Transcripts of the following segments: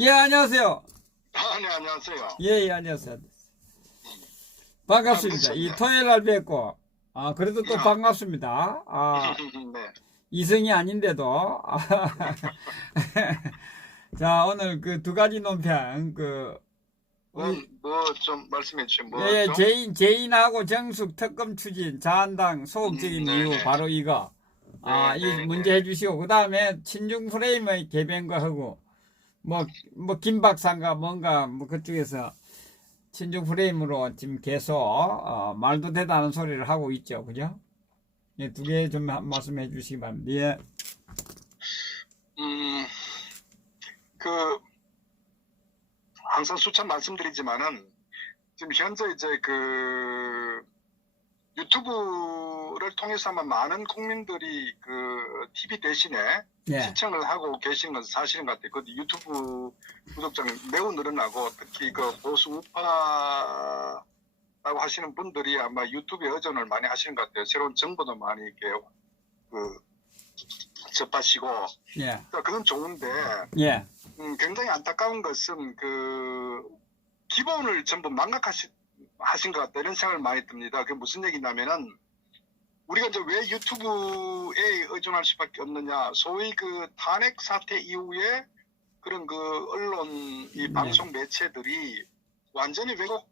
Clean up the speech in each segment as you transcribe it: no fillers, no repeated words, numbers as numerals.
예, 안녕하세요. 네, 안녕하세요. 예, 예, 안녕하세요. 반갑습니다. 이 네. 토요일 날 뵙고, 그래도 또 야, 반갑습니다. 네. 이성이 아닌데도. 자, 오늘 그 두 가지 논평, 우리, 좀 말씀해 주세요. 예, 뭐죠? 재인하고 정숙 특검 추진, 자한당 소극적인 이유, 네네. 바로 이거. 이 문제 네네네. 해주시고, 그 다음에 친중 프레임의 개변과 하고, 김 박사인가 뭔가, 그쪽에서 친중 프레임으로 지금 계속 말도 되다는 소리를 하고 있죠, 그죠? 예, 두 개 좀 말씀해 주시기 바랍니다. 예, 음, 그, 항상 수차 말씀드리지만은, 지금 현재 이제 유튜브를 통해서 아마 많은 국민들이 TV 대신에 예, 시청을 하고 계시는 것은 사실인 것 같아요. 그 유튜브 구독자는 매우 늘어나고, 특히 보수 우파 라고 하시는 분들이 아마 유튜브에 의존을 많이 하시는 것 같아요. 새로운 정보도 많이 이렇게 그 접하시고, 예, 그건 좋은데 예, 굉장히 안타까운 것은 기본을 전부 하신 것 같다 이런 생각을 많이 듭니다. 그게 무슨 얘기냐면은 우리가 이제 왜 유튜브에 의존할 수밖에 없느냐, 소위 탄핵 사태 이후에 그런 언론 이 예, 방송 매체들이 완전히 왜곡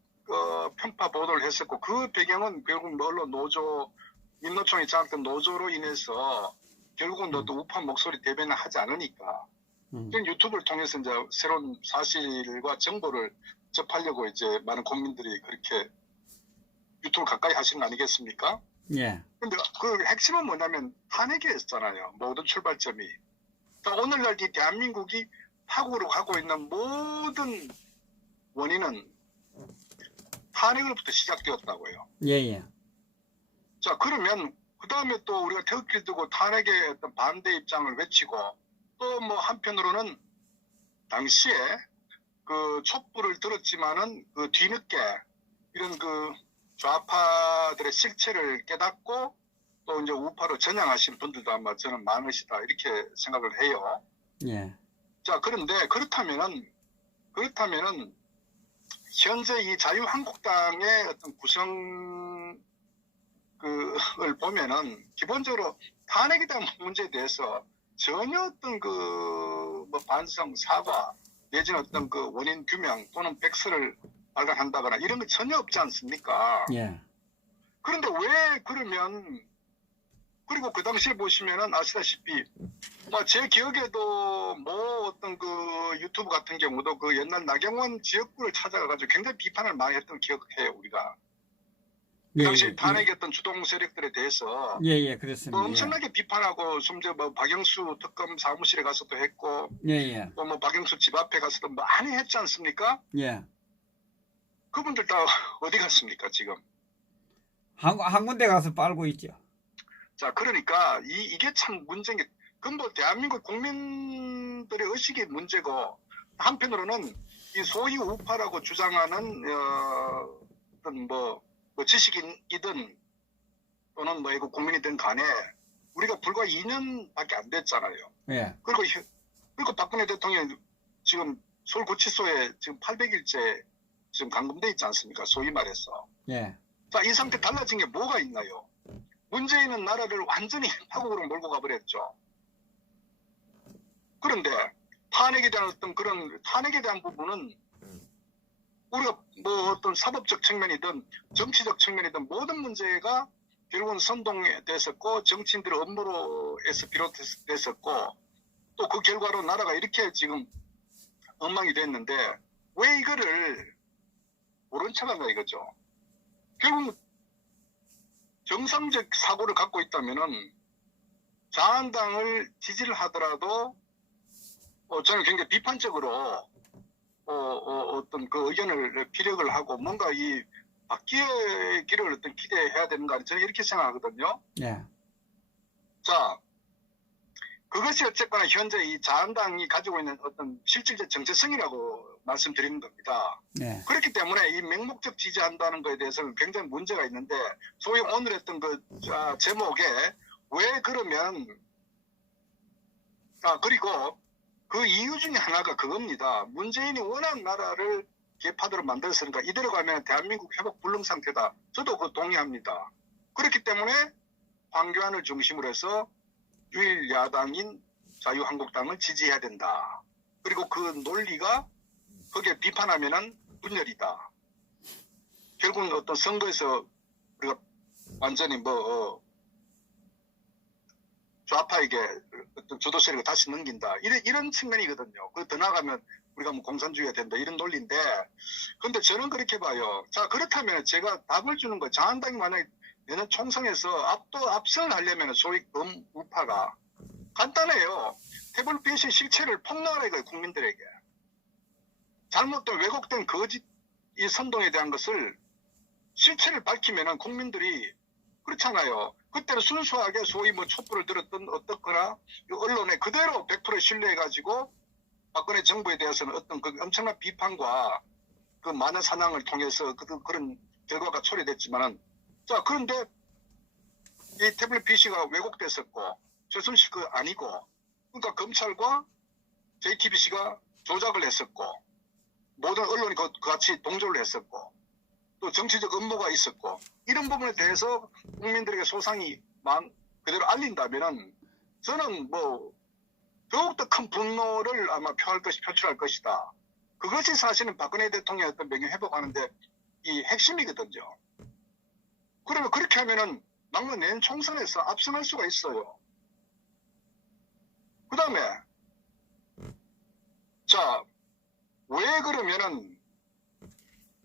편파 보도를 했었고, 그 배경은 결국 언론 노조, 민노총이 장악된 노조로 인해서 결국은 너도 우파 목소리 대변을 하지 않으니까 그런 유튜브를 통해서 이제 새로운 사실과 정보를 접하려고 이제 많은 국민들이 그렇게 유튜브를 가까이 하시는 거 아니겠습니까? 예, 근데 그 핵심은 뭐냐면 탄핵이었잖아요. 모든 출발점이. 그러니까 오늘날 이 대한민국이 파국으로 가고 있는 모든 원인은 탄핵으로부터 시작되었다고요. 예, 예, 자, 그러면 그 다음에 또 우리가 태극기를 들고 탄핵의 어떤 반대 입장을 외치고, 또 뭐 한편으로는 당시에 촛불을 들었지만은 뒤늦게 이런 좌파들의 실체를 깨닫고 또 이제 우파로 전향하신 분들도 아마 저는 많으시다 이렇게 생각을 해요. 예, 자, 그런데 그렇다면은 현재 이 자유한국당의 어떤 구성을 보면은 기본적으로 탄핵에 대한 문제에 대해서 전혀 어떤 뭐 반성, 사과 내지는 어떤 원인 규명 또는 백서를 발간한다거나 이런 거 전혀 없지 않습니까? 예, 그런데 왜 그러면, 그리고 그 당시에 보시면은 아시다시피 뭐 제 기억에도 뭐 어떤 유튜브 같은 경우도 옛날 나경원 지역구를 찾아가가지고 굉장히 비판을 많이 했던 기억해요, 우리가. 그 예, 당시 예, 예, 탄핵했던 주동 세력들에 대해서 예, 예, 뭐 그렇습니다. 예, 엄청나게 비판하고, 심지어 뭐 박영수 특검 사무실에 가서도 했고, 예, 예, 또 뭐 박영수 집 앞에 가서도 많이 했지 않습니까? 예. 그분들 다 어디 갔습니까, 지금? 한 군데 가서 빨고 있죠. 자, 그러니까 이게 참 문제인 게, 그건 뭐 대한민국 국민들의 의식이 문제고, 한편으로는 이 소위 우파라고 주장하는 어떤 뭐 지식인이든 또는 뭐 이거 국민이든 간에 우리가 불과 2년밖에 안 됐잖아요. 예, 그리고 박근혜 대통령이 지금 서울구치소에 지금 800일째 지금 감금돼 있지 않습니까? 소위 말해서. 예, 자, 이 상태 달라진 게 뭐가 있나요? 문재인은 나라를 완전히 파국으로 몰고 가버렸죠. 그런데 탄핵에 대한 탄핵에 대한 부분은 우리가 뭐 어떤 사법적 측면이든 정치적 측면이든 모든 문제가 결국은 선동됐었고, 정치인들의 업무로에서 비롯됐었고, 또 그 결과로 나라가 이렇게 지금 엉망이 됐는데 왜 이거를 모른 척한다 이거죠. 결국 정상적 사고를 갖고 있다면은 자한당을 지지를 하더라도 저는 굉장히 비판적으로 어떤 의견을 피력을 하고 뭔가 이 바뀌의 길을 어떤 기대해야 되는 거 아니에요. 저는 이렇게 생각하거든요. 예, 자, 그것이 어쨌거나 현재 이 자한당이 가지고 있는 어떤 실질적 정체성이라고 말씀드리는 겁니다. 예, 그렇기 때문에 이 맹목적 지지한다는 것에 대해서는 굉장히 문제가 있는데, 소위 오늘 했던 제목에 왜 그러면, 그리고 그 이유 중에 하나가 그겁니다. 문재인이 워낙 나라를 개파도로 만들었으니까 이대로 가면 대한민국 회복 불능 상태다. 저도 그 동의합니다. 그렇기 때문에 황교안을 중심으로 해서 유일 야당인 자유한국당을 지지해야 된다. 그리고 그 논리가 거기에 비판하면은 분열이다. 결국은 어떤 선거에서 우리가 완전히 좌파에게 어떤 주도 세력을 다시 넘긴다. 이런 측면이거든요. 더 나아가면 우리가 뭐 공산주의가 된다. 이런 논리인데, 근데 저는 그렇게 봐요. 자, 그렇다면 제가 답을 주는 거, 자한당이 만약에 내년 총선에서 압승을 하려면 소위 우파가 간단해요. 태블릿의 실체를 폭로하라 이거예요, 국민들에게. 잘못된 왜곡된 거짓 이 선동에 대한 것을 실체를 밝히면은 국민들이 그렇잖아요. 그때는 순수하게 소위 뭐 촛불을 들었던 어떻거나 언론에 그대로 100% 신뢰해가지고 박근혜 정부에 대해서는 어떤 그 엄청난 비판과 그 많은 사냥을 통해서 그런 결과가 초래됐지만은 자 그런데 이 태블릿 PC가 왜곡됐었고 최순실 그 아니고 그러니까 검찰과 JTBC가 조작을 했었고 모든 언론이 같이 동조를 했었고 또 정치적 음모가 있었고 이런 부분에 대해서 국민들에게 소상히 그대로 알린다면은 저는 뭐 더욱더 큰 분노를 아마 표출할 것이다. 그것이 사실은 박근혜 대통령의 어떤 명예 회복하는데 이 핵심이거든요. 그러면 그렇게 하면은 막내 내년 총선에서 압승할 수가 있어요. 그 다음에 자 왜 그러면은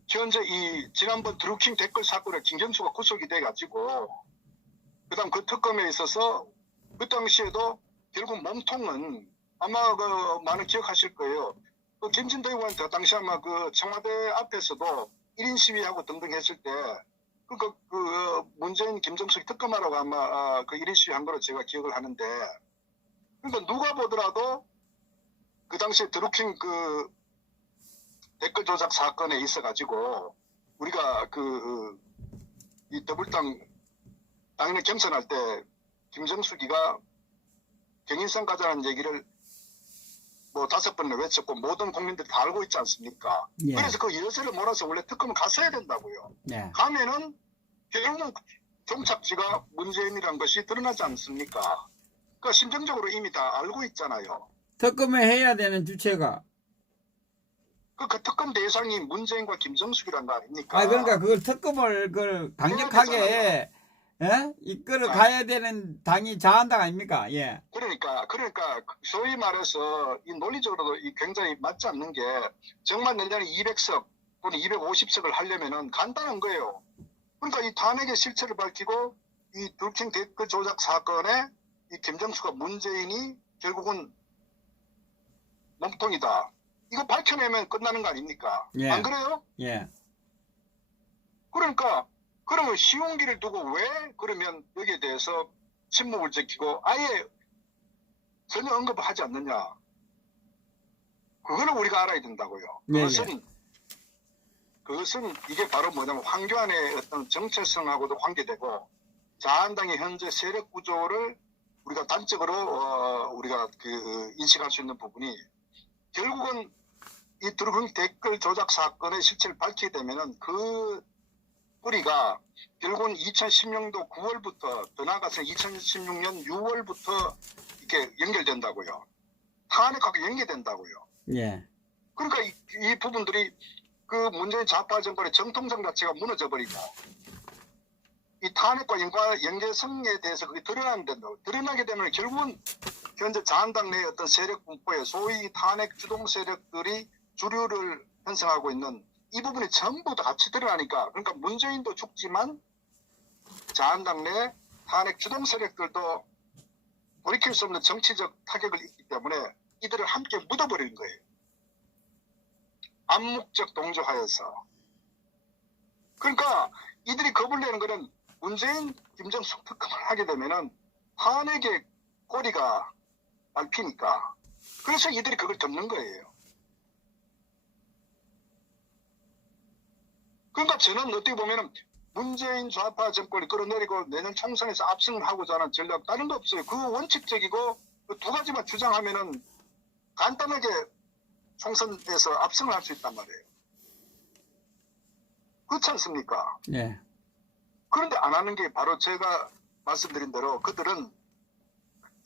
현재 이 지난번 드루킹 댓글 사건에 김경수가 구속이 돼가지고 그다음 그 특검에 있어서 그 당시에도 결국 몸통은 아마 그 많은 기억하실 거예요. 그 김진도 의원한테 그 당시 아마 그 청와대 앞에서도 1인 시위하고 등등 했을 때 그 문재인 김정숙이 특검하라고 아마 그 1인 시위한 거로 제가 기억을 하는데 그러니까 누가 보더라도 그 당시에 드루킹 그 댓글 조작 사건에 있어가지고 우리가 이 더불당 당연히 경선할 때 김정숙이가 경인선 가자는 얘기를 뭐 5번을 외쳤고 모든 국민들이 다 알고 있지 않습니까? 예. 그래서 그 여세를 몰아서 원래 특검을 갔어야 된다고요. 예. 가면은 결국 종착지가 문재인이란 것이 드러나지 않습니까? 그러니까 심정적으로 이미 다 알고 있잖아요. 특검을 해야 되는 주체가. 그 특검 대상이 문재인과 김정숙이란 거 아닙니까? 그러니까 그걸 특검을 그걸 강력하게 이끌어 가야 되는 당이 자한당 아닙니까? 예. 그러니까 소위 말해서 이 논리적으로도 굉장히 맞지 않는 게 정말 내년에 200석 또는 250석을 하려면은 간단한 거예요. 그러니까 이 탄핵의 실체를 밝히고 이 드루킹 댓글 조작 사건에 이 김정숙과 문재인이 결국은 몸통이다. 이거 밝혀내면 끝나는 거 아닙니까? 예. 안 그래요? 예. 그러니까 그러면 쉬운 길을 두고 왜 그러면 여기에 대해서 침묵을 지키고 아예 전혀 언급을 하지 않느냐. 그거를 우리가 알아야 된다고요. 그것은 이게 바로 뭐냐면 황교안의 어떤 정체성하고도 관계되고 자한당의 현재 세력 구조를 우리가 단적으로 우리가 인식할 수 있는 부분이 결국은 이 드루킹 댓글 조작 사건의 실체를 밝히게 되면은 그 뿌리가 결국은 2016년도 9월부터 더 나아가서 2016년 6월부터 이렇게 연결된다고요. 탄핵하고 연계된다고요. 예. 그러니까 이 부분들이 그 문재인 좌파 정권의 정통성 자체가 무너져버리고 이 탄핵과 연계성에 대해서 그게 드러나게 되면 결국은 현재 자한당 내의 어떤 세력 분포에 소위 탄핵 주동 세력들이 주류를 형성하고 있는 이 부분이 전부 다 같이 드러나니까 그러니까 문재인도 죽지만 자한당 내 탄핵 주동 세력들도 돌이킬 수 없는 정치적 타격을 입기 때문에 이들을 함께 묻어버리는 거예요. 암묵적 동조하여서. 그러니까 이들이 겁을 내는 거는 문재인 김정숙 특검을 하게 되면은 탄핵의 꼬리가 밟히니까 그래서 이들이 그걸 덮는 거예요. 그러니까 저는 어떻게 보면은 문재인 좌파 정권이 끌어내리고 내년 총선에서 압승을 하고자 하는 전략 다른 거 없어요. 그 원칙적이고 그 두 가지만 주장하면은 간단하게 총선에서 압승을 할 수 있단 말이에요. 그렇지 않습니까? 예. 그런데 안 하는 게 바로 제가 말씀드린 대로 그들은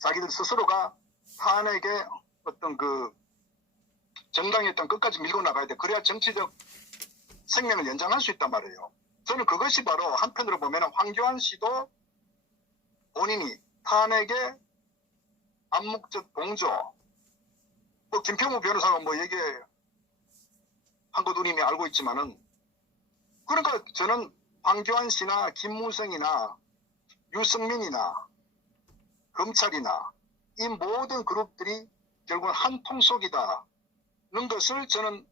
자기들 스스로가 탄핵의 어떤 그 정당의 어떤 끝까지 밀고 나가야 돼. 그래야 정치적 생명을 연장할 수 있단 말이에요. 저는 그것이 바로 한편으로 보면 황교안 씨도 본인이 탄핵의 암묵적 동조, 뭐 김평우 변호사가 뭐 얘기한 것도 이미 알고 있지만은, 그러니까 저는 황교안 씨나 김무성이나 유승민이나 검찰이나 이 모든 그룹들이 결국은 한 통속이다는 것을 저는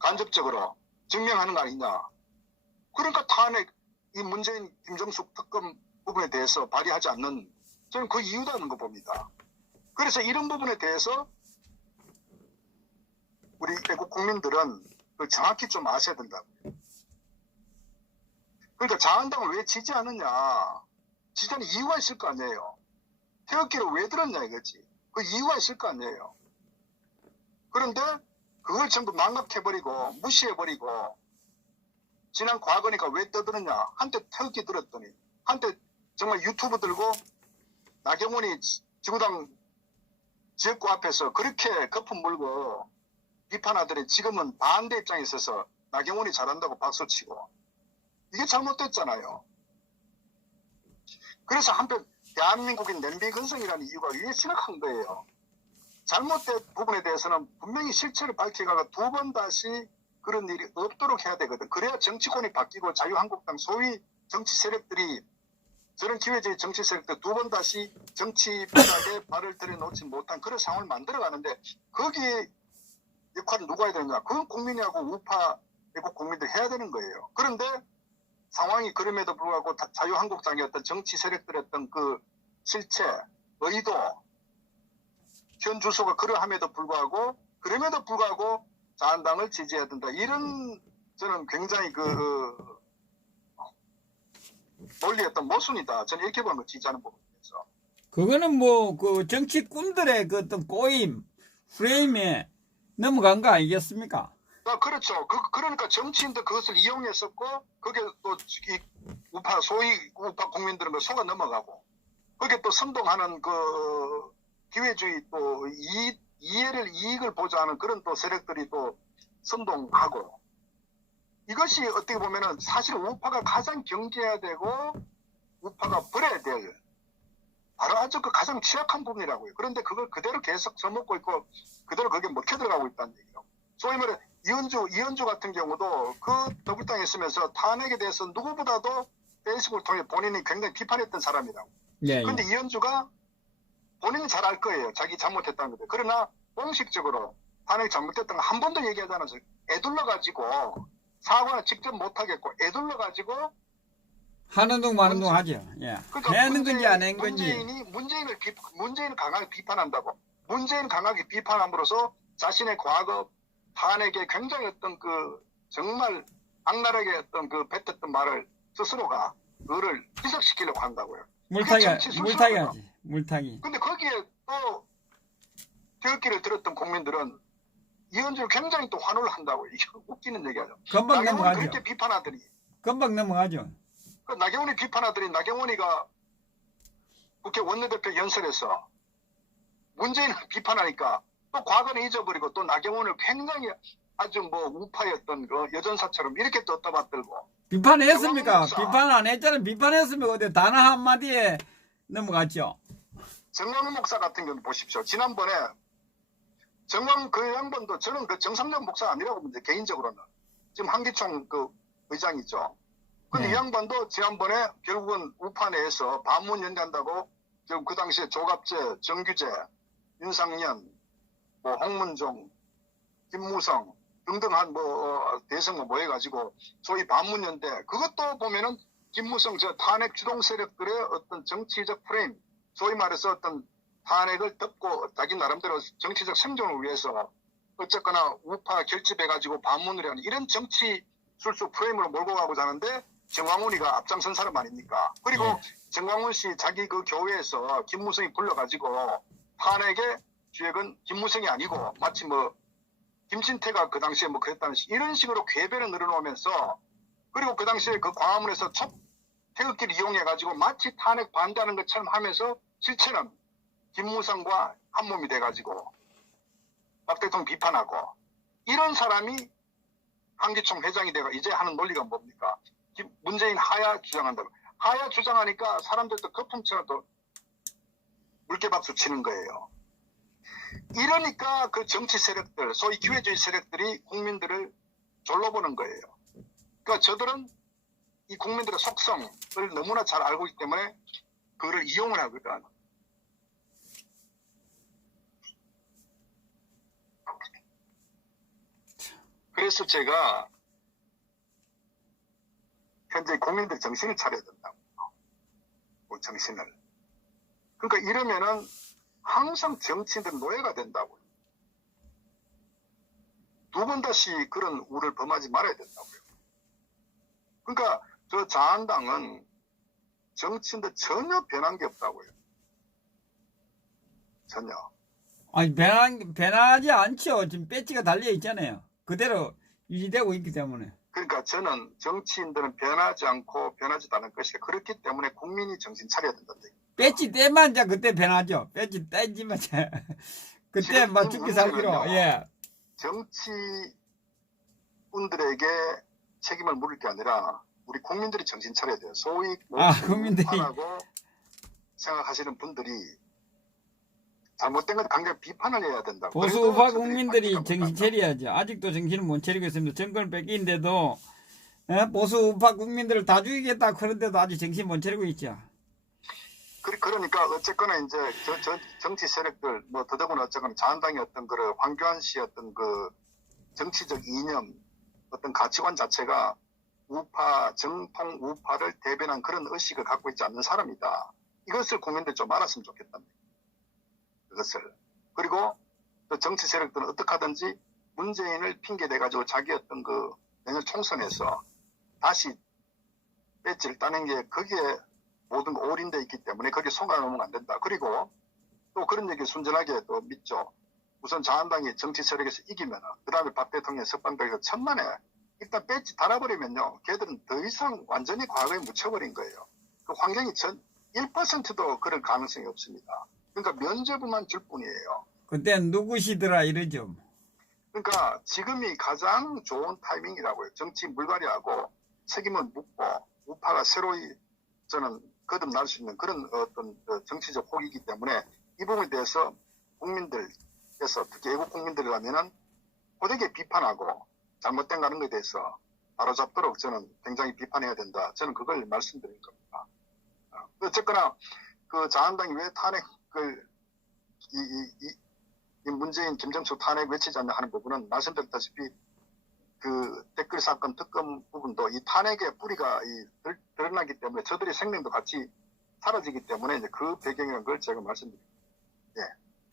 간접적으로 증명하는 거 아니냐. 그러니까 탄핵, 이 문재인 김정숙 특검 부분에 대해서 발의하지 않는, 저는 그 이유다는 거 봅니다. 그래서 이런 부분에 대해서 우리 애국 국민들은 그걸 정확히 좀 아셔야 된다. 그러니까 자한당을 왜 지지하느냐. 지지하는 이유가 있을 거 아니에요. 태극기를 왜 들었냐 이거지. 그 이유가 있을 거 아니에요. 그런데 그걸 전부 망각해버리고 무시해버리고, 지난 과거니까 왜 떠드느냐. 한때 태극기 들었더니, 한때 정말 유튜브 들고 나경원이 지구당 지역구 앞에서 그렇게 거품 물고 비판하더니 지금은 반대 입장에 있어서 나경원이 잘한다고 박수치고, 이게 잘못됐잖아요. 그래서 한편 대한민국의 냄비 근성이라는 이유가 이게 심각한 거예요. 잘못된 부분에 대해서는 분명히 실체를 밝혀가고 두 번 다시 그런 일이 없도록 해야 되거든. 그래야 정치권이 바뀌고 자유한국당 소위 정치 세력들이, 저런 기회주의 정치 세력들 두 번 다시 정치 바닥에 발을 들여놓지 못한 그런 상황을 만들어가는데, 거기에 역할을 누가 해야 되느냐. 그건 국민하고 우파 애국 국민들 해야 되는 거예요. 그런데 상황이 그럼에도 불구하고 자유한국당의 어떤 정치 세력들의 어떤 그 실체, 의도, 현 주소가 그러함에도 불구하고, 그럼에도 불구하고 자한당을 지지해야 된다. 이런 저는 굉장히 그 논리의 어떤 모순이다. 저는 이렇게 보는 거 지지하는 부분에서. 그거는 뭐 그 정치꾼들의 그 어떤 꼬임 프레임에 넘어간 거 아니겠습니까? 그렇죠. 그러니까 정치인들 그것을 이용했었고, 그게 또 이 우파, 소위 우파 국민들은 그 속아 넘어가고, 그게 또 선동하는 그 기회주의 또 이익을 보자 하는 그런 또 세력들이 또 선동하고, 이것이 어떻게 보면은 사실 우파가 가장 경계해야 되고, 우파가 버려야 될, 바로 아주 그 가장 취약한 부분이라고요. 그런데 그걸 그대로 계속 써먹고 있고, 그대로 거기에 먹혀 들어가고 있다는 얘기죠. 소위 말해 이현주 같은 경우도 그 더불당에 있으면서 탄핵에 대해서 누구보다도 페이스북을 통해 본인이 굉장히 비판했던 사람이라고. 예, 그런데 이현주가 본인이 잘 알 거예요. 자기 잘못했다는 거죠. 그러나 공식적으로 탄핵이 잘못됐다는 거 한 번도 얘기하지 않아서 애둘러가지고, 사과는 직접 못하겠고 애둘러가지고 하는 둥 마는 둥 하죠. 예. 그러니까 해는 건지 안 한 건지. 문재인을 강하게 비판한다고. 문재인 강하게 비판함으로써 자신의 과거 탄핵에 굉장히 어떤 그 정말 악랄하게 어떤 그 뱉었던 말을 스스로가 그를 희석시키려고 한다고요. 물타기 술수라고요. 하지. 물타기. 근데 거기에 또 태극기를 들었던 국민들은 이현주를 굉장히 또 환호를 한다고요. 이게 웃기는 얘기하죠. 금방 나경원이 넘어가죠. 그렇게 비판하더니, 금방 넘어가죠. 그 나경원이 비판하더니 나경원이가 국회 원내대표 연설에서 문재인을 비판하니까 또 과거는 잊어버리고 또 나경원을 굉장히 아주 뭐 우파였던 그 여전사처럼 이렇게 또 떠받들고. 비판했습니까? 정광훈 목사. 비판 안 했잖아요. 비판했으면 어디 단어 한마디에 넘어갔죠. 정광훈 목사 같은 경우는 보십시오. 지난번에 정광훈 그 양반도 저는 그 정상적 목사 아니라고 봅니다. 개인적으로는. 지금 한기총 그 의장이죠. 근데 네. 이 양반도 지난번에 결국은 우파 내에서 반문 연대한다고 지금 그 당시에 조갑재, 정규재, 윤상년, 뭐 홍문종, 김무성 등등 한 뭐 대성을 모여가지고 소위 반문 연대, 그것도 보면은 김무성 저 탄핵 주동 세력들의 어떤 정치적 프레임, 소위 말해서 어떤 탄핵을 덮고 자기 나름대로 정치적 생존을 위해서 어쨌거나 우파 결집해가지고 반문을 하는 이런 정치 술수 프레임으로 몰고 가고자 하는데, 정광훈이가 앞장선 사람 아닙니까? 그리고 네. 정광훈 씨 자기 그 교회에서 김무성이 불러가지고 탄핵의 주역은 김무성이 아니고 마치 뭐 김진태가 그 당시에 뭐 그랬다는 이런 식으로 궤변을 늘어놓으면서 그리고 그 당시에 그 광화문에서 첫 태극기를 이용해가지고 마치 탄핵 반대하는 것처럼 하면서 실체는 김무성과 한몸이 돼가지고 박 대통령 비판하고 이런 사람이 한기총 회장이 되고 이제 하는 논리가 뭡니까? 문재인 하야 주장한다고. 하야 주장하니까 사람들도 거품처럼 또 물개박수 치는 거예요. 이러니까 그 정치 세력들, 소위 기회주의 세력들이 국민들을 졸로 보는 거예요. 그러니까 저들은 이 국민들의 속성을 너무나 잘 알고 있기 때문에 그거를 이용을 하거든. 그래서 제가 현재 국민들 정신을 차려야 된다고. 그 정신을. 그러니까 이러면은 항상 정치인들 노예가 된다고요. 두 번 다시 그런 우를 범하지 말아야 된다고요. 그러니까 저 자한당은 정치인들 전혀 변한 게 없다고요. 전혀. 아니, 변하지 않죠. 지금 배지가 달려 있잖아요. 그대로 유지되고 있기 때문에. 그러니까 저는 정치인들은 변하지 않고 변하지도 않을 것이다. 그렇기 때문에 국민이 정신 차려야 된다는 얘기입니다. 배지 떼만 이제 그때 변하죠. 배지 떼지만 그때 막 죽기 살기로. 예. 정치인들에게 책임을 물을 게 아니라 우리 국민들이 정신 차려야 돼요. 소위 국민들이 비판하고 생각하시는 분들이 잘못된 건 강력 비판을 해야 된다고. 보수 우파 국민들이 정신 차려야죠. 아직도 정신을 못 차리고 있습니다. 정권을 뺏기는데도 보수 우파 국민들을 다 죽이겠다 그런데도 아직 정신 못 차리고 있죠. 그러니까 어쨌거나 이제 정치 세력들 뭐 더더구나 어쨌거나 자한당의 어떤 그 황교안 씨의 어떤 그 정치적 이념 어떤 가치관 자체가 우파 정통 우파를 대변한 그런 의식을 갖고 있지 않는 사람이다. 이것을 국민들 좀 알았으면 좋겠답니다. 그것을. 그리고 또 정치 세력들은 어떻게 하든지 문재인을 핑계 대가지고 자기 어떤 그 내년 총선에서 다시 배지를 따는 게 거기에 모든 거 올인되어 있기 때문에 거기에 속아놓으면 안 된다. 그리고 또 그런 얘기 순전하게 또 믿죠. 우선 자한당이 정치 세력에서 이기면 그 다음에 박 대통령 석방되기서 천만에 일단 배지 달아버리면요. 걔들은 더 이상 완전히 과거에 묻혀버린 거예요. 그 환경이 1%도 그럴 가능성이 없습니다. 그러니까 면죄부만 줄 뿐이에요. 그때 누구시더라 이러죠. 그러니까 지금이 가장 좋은 타이밍이라고요. 정치 물갈이하고 책임을 묻고 우파가 새로이 저는 거듭날 수 있는 그런 어떤 정치적 혹이기 때문에 이 부분에 대해서 국민들께서 특히 애국 국민들이라면은 고되게 비판하고 잘못된 가는 것에 대해서 바로잡도록 저는 굉장히 비판해야 된다. 저는 그걸 말씀드릴 겁니다. 어쨌거나 그 자한당이 왜 탄핵을 이 문재인 김정숙 탄핵 외치지 않냐 하는 부분은 말씀드렸다시피 그 댓글 사건 특검 부분도 이 탄핵의 뿌리가 드러나기 때문에 저들의 생명도 같이 사라지기 때문에 이제 그 배경이라는 걸 제가 말씀드립니다. 예.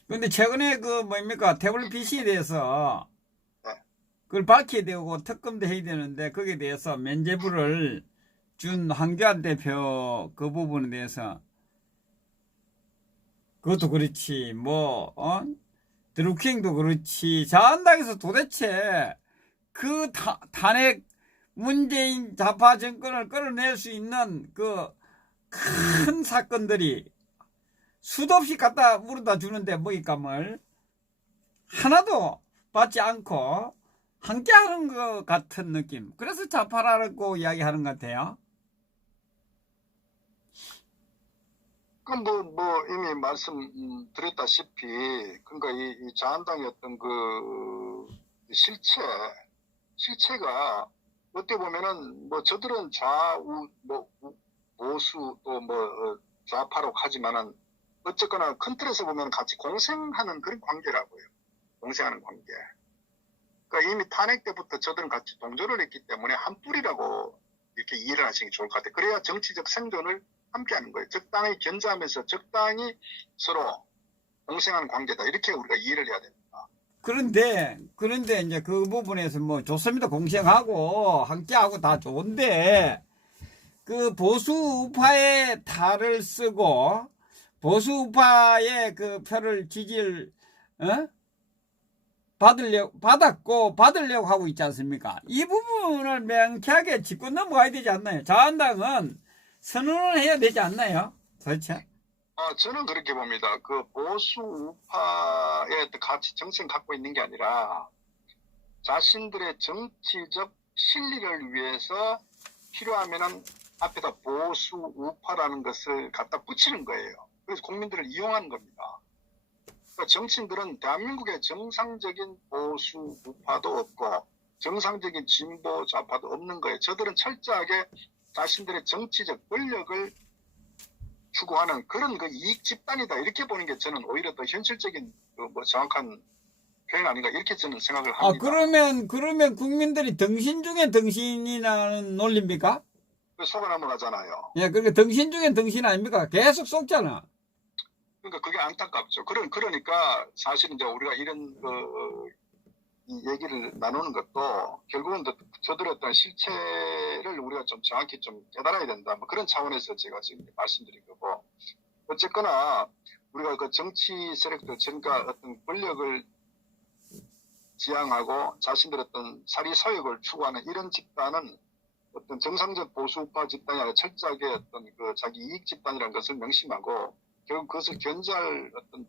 근데 최근에 그 뭡니까 태블릿 PC에 대해서 네. 그걸 밝혀야 되고 특검도 해야 되는데 거기에 대해서 면죄부를 준 황교안 대표 그 부분에 대해서 그것도 그렇지 드루킹도 그렇지 자한당에서 도대체 그 탄핵 문재인 좌파 정권을 끌어낼 수 있는 그 큰 사건들이 수도 없이 갖다 물어다 주는데 먹잇감을 하나도 받지 않고 함께하는 것 같은 느낌. 그래서 좌파라고 이야기하는 것 같아요. 이미 말씀드렸다시피, 그러니까 이 자한당의 어떤 그 실체가 어떻게 보면은 저들은 좌우 보수 또 좌파로 하지만은 어쨌거나 큰 틀에서 보면 같이 공생하는 그런 관계라고요. 공생하는 관계. 그러니까 이미 탄핵 때부터 저들은 같이 동조를 했기 때문에 한 뿌리라고 이렇게 이해를 하시는 게 좋을 것 같아요. 그래야 정치적 생존을 함께 하는 거예요. 적당히 견제하면서 적당히 서로 공생하는 관계다. 이렇게 우리가 이해를 해야 됩니다. 그런데 이제 그 부분에서 좋습니다. 공생하고 함께하고 다 좋은데 그 보수 우파의 탈을 쓰고 보수 우파의 그 표를 지지를 받으려고 하고 있지 않습니까? 이 부분을 명쾌하게 짚고 넘어가야 되지 않나요? 자한당은 선언을 해야 되지 않나요? 도대체? 저는 그렇게 봅니다. 그 보수 우파의 가치 정신 갖고 있는 게 아니라 자신들의 정치적 실리를 위해서 필요하면은 앞에다 보수 우파라는 것을 갖다 붙이는 거예요. 그래서 국민들을 이용하는 겁니다. 그러니까 정치인들은 대한민국의 정상적인 보수 우파도 없고 정상적인 진보 좌파도 없는 거예요. 저들은 철저하게 자신들의 정치적 권력을 추구하는 그런 그 이익 집단이다. 이렇게 보는 게 저는 오히려 더 현실적인 정확한 표현 아닌가 이렇게 저는 생각을 합니다. 그러면 국민들이 덩신 중에 덩신이라는 논리입니까? 속아 넘어가잖아요. 예, 그러니까 덩신 중에 덩신 아닙니까? 계속 속잖아. 그러니까 그게 안타깝죠. 그러니까 사실 이제 우리가 이런 이 얘기를 나누는 것도 결국은 저들의 어떤 실체를 우리가 좀 정확히 좀 깨달아야 된다. 뭐 그런 차원에서 제가 지금 말씀드린 거고. 어쨌거나 우리가 그 정치 세력들, 그러니까 어떤 권력을 지향하고 자신들의 어떤 사리서욕을 추구하는 이런 집단은 어떤 정상적 보수파 집단이 아니라 철저하게 어떤 그 자기 이익 집단이라는 것을 명심하고 결국 그것을 견제할 어떤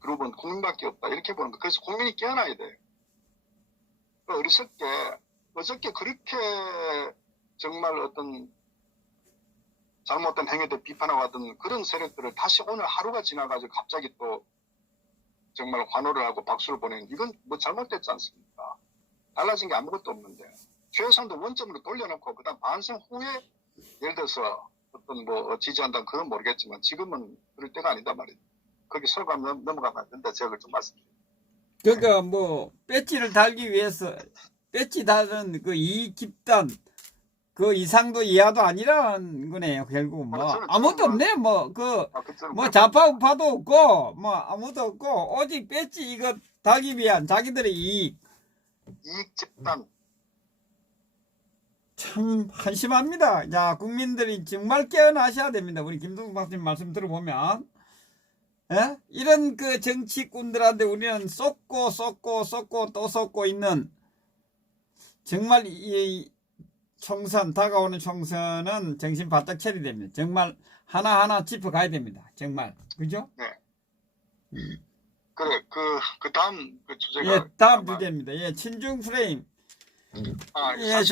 그룹은 국민밖에 없다. 이렇게 보는 거. 그래서 국민이 깨어나야 돼요. 어저께 그렇게 정말 어떤 잘못된 행위들 비판하고 하던 그런 세력들을 다시 오늘 하루가 지나가지고 갑자기 또 정말 환호를 하고 박수를 보내는 이건 뭐 잘못됐지 않습니까? 달라진 게 아무것도 없는데 최소한도 원점으로 돌려놓고 그다음 반성 후에 예를 들어서 어떤 뭐 지지한다는 그건 모르겠지만 지금은 그럴 때가 아니다 말이에요. 거기 서로 넘어가면 안 된다. 제가 좀 말씀드립니다. 그러니까 뭐 배지를 달기 위해서 배지 다는 그 이 집단 그 이상도 이하도 아니라는 거네요. 결국 뭐 아무것도 없네. 뭐 좌파 우파도 없고 뭐 아무도 없고 오직 배지 이거 달기 위한 자기들의 이익 집단. 참 한심합니다. 자, 국민들이 정말 깨어나셔야 됩니다. 우리 김동국 박사님 말씀 들어보면 이런 그 정치꾼들한테 우리는 쏟고 또 쏟고 있는 정말 이 총선 다가오는 총선은 정신 바짝 차려야 됩니다. 정말 하나하나 짚어가야 됩니다. 정말 그죠? 네. 그래 그 다음 그 주제가 예, 다음 주제입니다. 예, 친중 프레임. 예,